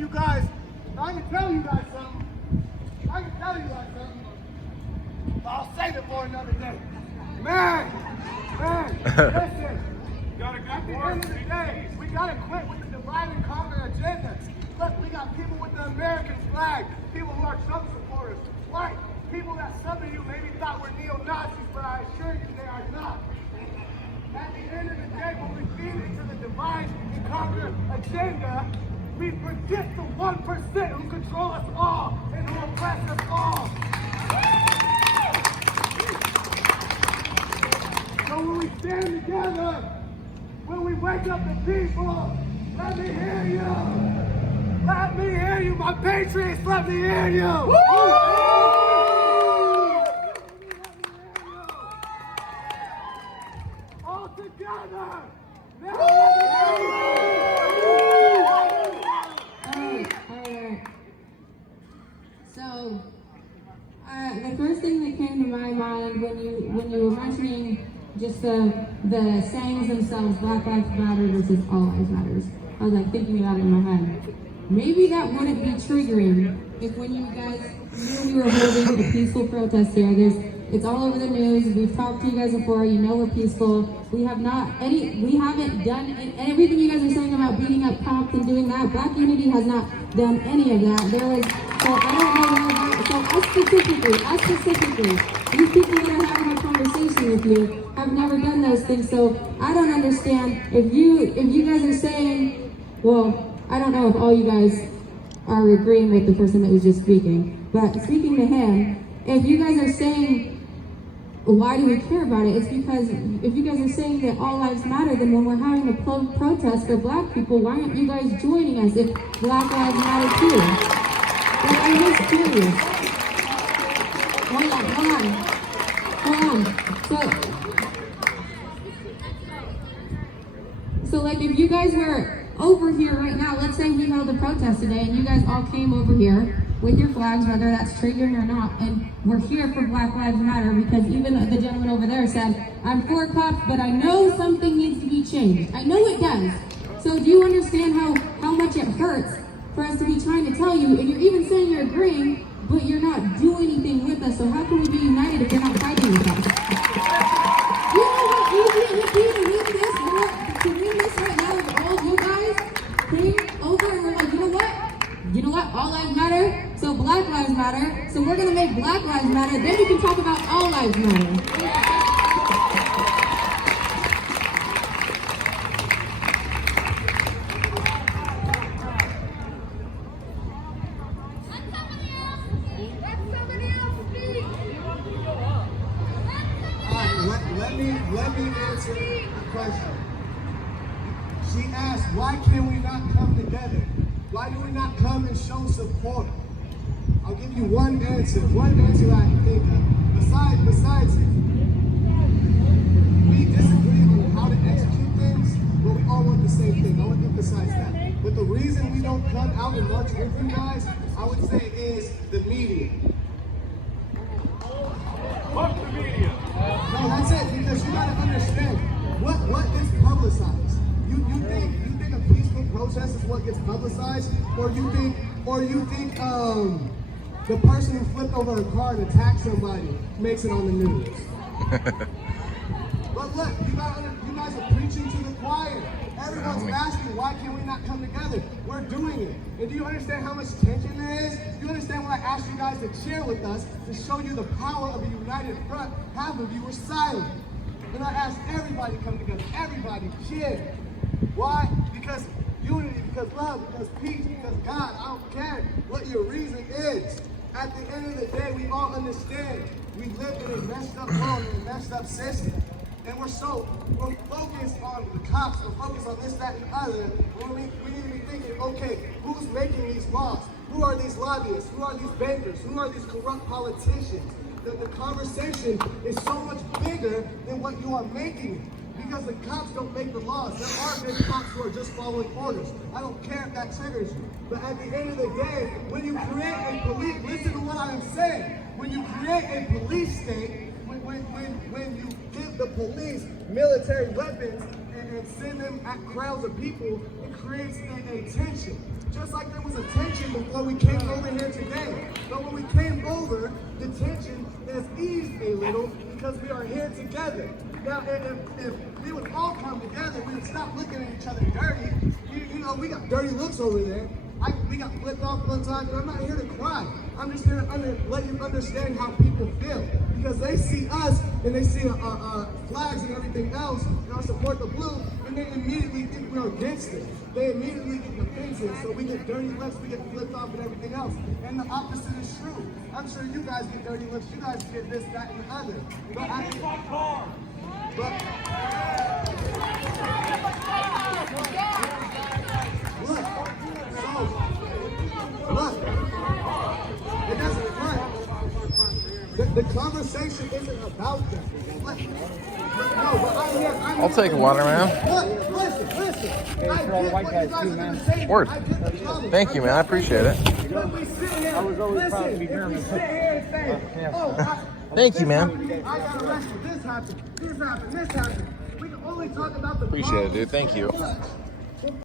you guys, I can tell you guys something. But I'll save it for another day. Man, listen. At the end of the day, we gotta quit with the divide and conquer agenda. Look, we got people with the American flag, people who are Trump supporters, white, people that some of you maybe thought were neo-Nazis, but I assure you they are not. At the end of the day, when we feed into the divide and conquer agenda, we forget the 1% who control us all and who oppress us all. So when we stand together, when we wake up the people, let me hear you. Let me hear you, my patriots, let me hear you. Woo! All together. Now let me hear you. All right. So, the first thing that came to my mind when you were mentioning just the sayings themselves, Black Lives Matter versus All Lives Matters, I was like thinking about it in my head. Maybe that wouldn't be triggering if when you guys knew we were holding a peaceful protest here. It's all over the news. We've talked to you guys before. You know we're peaceful. We haven't done everything you guys are saying about beating up cops and doing that. Black Unity has not done any of that. So I don't know where that. So us specifically, these people that are having a conversation with you have never done those things. So I don't understand if you guys are saying, well, I don't know if all you guys are agreeing with the person that was just speaking, but speaking to him, if you guys are saying, why do we care about it? It's because if you guys are saying that all lives matter, then when we're having a protest for Black people, why aren't you guys joining us if Black lives matter too? Like, I'm just curious. Hold on. So like if you guys were over here right now, let's say he held a protest today and you guys all came over here with your flags, whether that's triggering or not, and we're here for Black Lives Matter because even the gentleman over there said, I'm for cops, but I know something needs to be changed. I know it does. So do you understand how much it hurts for us to be trying to tell you, and you're even saying you're agreeing, but you're not doing anything with us, so how can we be united if you're not fighting with us? You know how easy it would be to win this right now if all you guys came over and were like, you know what, all lives matter, so Black Lives Matter, so we're gonna make Black Lives Matter, then we can talk about all lives matter. Let me answer the question. She asked, why can we not come together? Why do we not come and show support? I'll give you one answer that I can think of. Besides, we disagree on how to execute things, but we all want the same thing. I want to emphasize that. But the reason we don't come out and march with you guys, I would say, is the media. Fuck the media. No, that's it, because you gotta understand what is publicized. You think a peaceful protest is what gets publicized, or you think the person who flipped over a car and attacked somebody makes it on the news. But look, you guys are preaching to the choir. Everyone's asking, why can we not come together? We're doing it. And do you understand how much tension there is? Do you understand when I asked you guys to cheer with us to show you the power of a united front? Half of you were silent. And I asked everybody to come together. Everybody cheer. Why? Because unity, because love, because peace, because God. I don't care what your reason is. At the end of the day, we all understand we live in a messed up world, in a messed up system. And we're focused on the cops, we're focused on this, that, and the other. When we need to be thinking, okay, who's making these laws? Who are these lobbyists? Who are these bankers? Who are these corrupt politicians? The conversation is so much bigger than what you are making it. Because the cops don't make the laws. There are good cops who are just following orders. I don't care if that triggers you. But at the end of the day, when you create a police, listen to what I am saying. When you create a police state, when you give the police military weapons and send them at crowds of people, it creates a tension. Just like there was a tension tension before we came over here today. But when we came over, the tension has eased a little because we are here together. Now, if we would all come together, we would stop looking at each other dirty. You know, we got dirty looks over there. We got flipped off one time, but I'm not here to cry. I'm just here to let you understand how people feel. Because they see us, and they see our flags and everything else, and our support the blue, and they immediately think we're against it. They immediately get defensive, so we get dirty looks, we get flipped off and everything else. And the opposite is true. I'm sure you guys get dirty looks, you guys get this, that, and the other. But look, it doesn't work. The conversation isn't about that. I'll take a water, man. Look, listen. I get what you guys are going to say. Word. I get the problem. Thank you, man. I appreciate it. When we sit here, I was always proud to be German. If we sit here and say, oh, Thank you, this man. happened, I got arrested, this happened. We can only talk about the Appreciate it, dude. Thank you. Look,